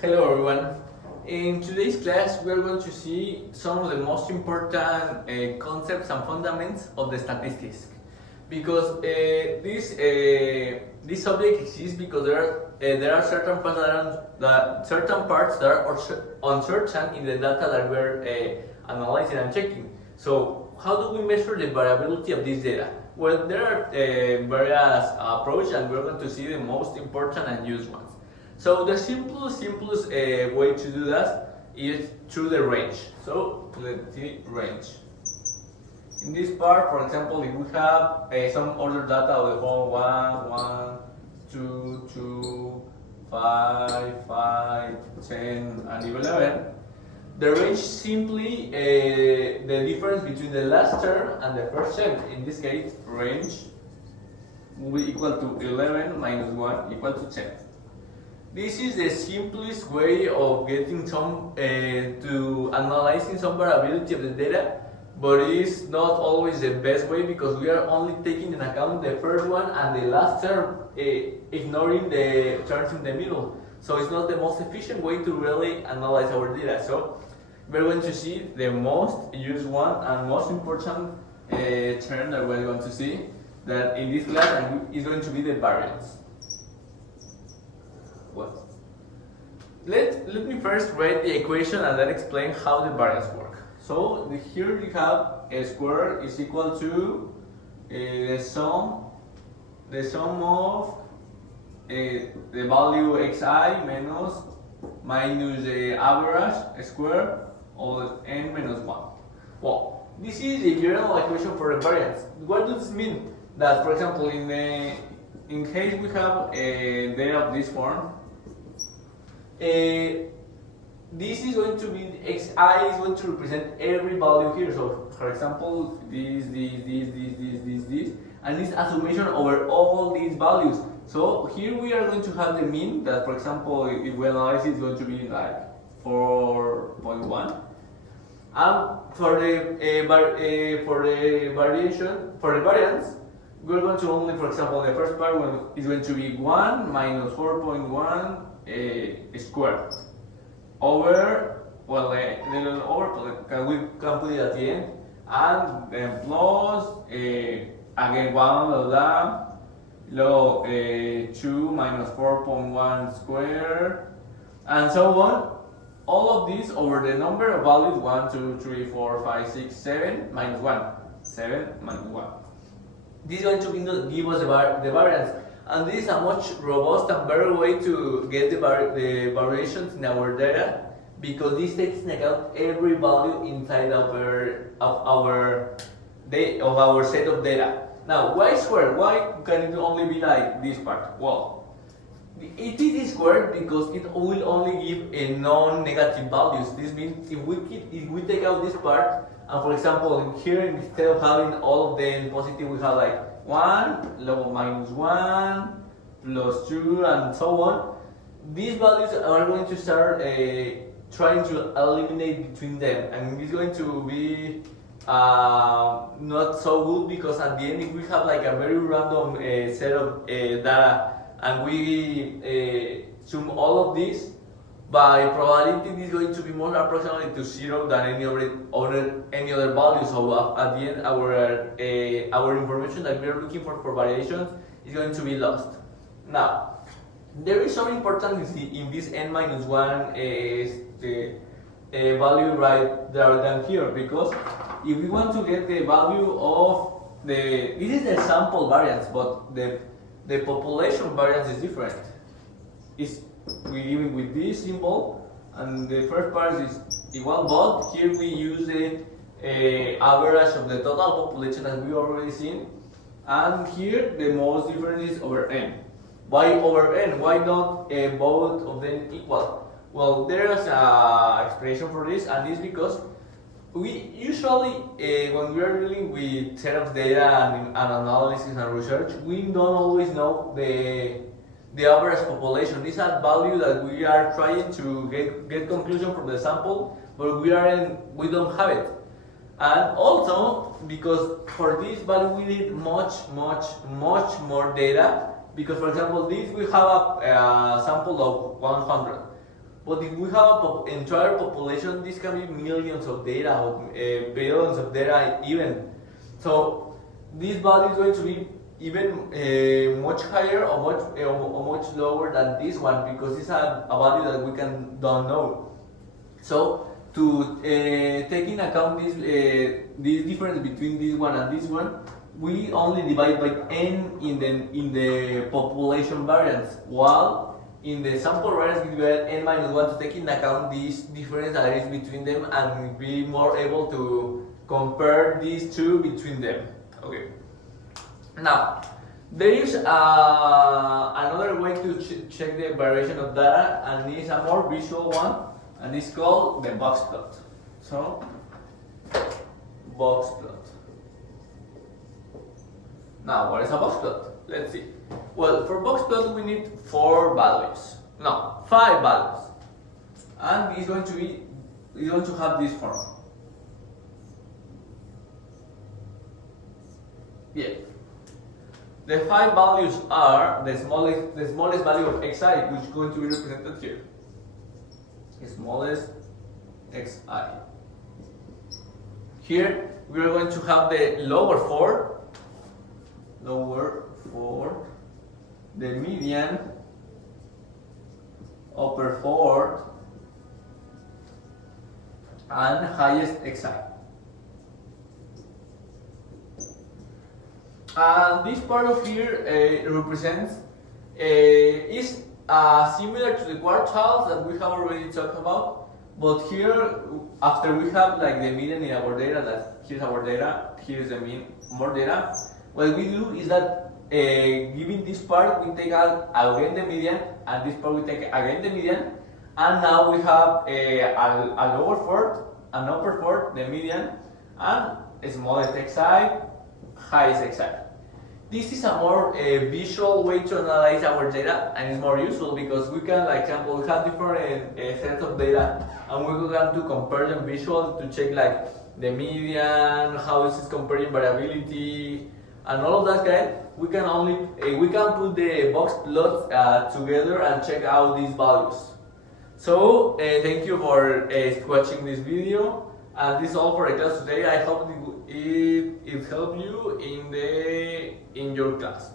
Hello everyone. In today's class, we are going to see some of the most important concepts and fundamentals of the statistics. Because this subject exists because there are certain parts that are uncertain in the data that we're analyzing and checking. So how do we measure the variability of this data? Well, there are various approaches, and we're going to see the most important and used ones. So the simplest way to do that is through the range. So let's see range. In this part, for example, if we have some order data of the form 1, 1, 2, 2, 5, 5, 10, and 11, the range simply the difference between the last term and the first term. In this case, range will be equal to 11 minus 1 equal to 10. This is the simplest way of getting some to analyzing some variability of the data, but it is not always the best way because we are only taking into account the first one and the last term, ignoring the terms in the middle. So it's not the most efficient way to really analyze our data. So we're going to see the most used one and most important term that we're going to see that in this class is going to be the variance. Let me first write the equation and then explain how the variance work. So here you have a square is equal to the sum of the value xi minus the average square of n minus 1. Well, this is the general equation for the variance. What does this mean? That, for example, in case we have a data of this form, this is going to be xi is going to represent every value here. So, for example, this, and this as summation over all these values. So here we are going to have the mean that, for example, if we analyze it, is going to be like 4.1. And for the variance, we're going to only, for example, the first part is going to be 1 minus 4.1 squared over, well, we can put it at the end, and then plus again 1 blah, blah, 2 minus 4.1 squared, and so on. All of these over the number of values 1, 2, 3, 4, 5, 6, 7 minus 1, 7 minus 1. This is going to give us the variance. And this is a much robust and better way to get the variations in our data because this takes into account every value inside of our set of data. Now, why squared? Why can it only be like this part? Well, it is squared because it will only give a non-negative values. This means if we take out this part, and for example, here instead of having all of them positive, we have like 1, minus 1, plus 2, and so on. These values are going to start trying to eliminate between them, and it's going to be not so good because at the end, if we have like a very random set of data and we sum all of this, by probability this is going to be more approximately to 0 than any other value. So at the end, our information that we are looking for variations is going to be lost. Now, there is some importance in this n minus 1 value right there than here, because if we want to get the value of this is the sample variance, but the population variance is different. We give it with this symbol, and the first part is equal, but here we use the average of the total population as we already seen, and here the most difference is over n. Why over n? Why not both of them equal? Well, there is an explanation for this, and it's because we usually, when we are dealing with set of data and analysis and research, we don't always know the average population. This is a value that we are trying to get conclusion from the sample, but we don't have it. And also because for this value we need much more data, because for example this we have a sample of 100, But if we have an entire population, this can be millions of data, or billions of data even. So this value is going to be even much higher or much lower than this one, because it's a value that we don't know. So to take in account this difference between this one and this one, we only divide by n in the population variance, while in the sample variance we divide n minus 1 to take in account this difference that is between them and be more able to compare these two between them. Okay. Now, there is another way to check the variation of data, and this is a more visual one, and it's called the box plot. So, box plot. Now, what is a box plot? Let's see. Well, for box plot we need 5 values, and it's going to have this form. Yeah. The 5 values are the smallest value of xi, which is going to be represented here. The smallest xi. Here we are going to have the lower 4, the median, upper 4, and highest xi. And this part of here represents is similar to the quartiles that we have already talked about, but here after we have like the median in our data, that here's our data, here's the mean, more data. What we do is that given this part we take out again the median, and this part we take again the median, and now we have a lower fourth, an upper fourth, the median, and a smallest xi, highest xi. This is a more visual way to analyze our data, and it's more useful because we can, like example, we have different sets of data, and we can to compare them visually to check like the median, how this is comparing variability, and all of that kind. We can put the box plots together and check out these values. So thank you for watching this video, and this is all for the class today. I hope it helped you in your class.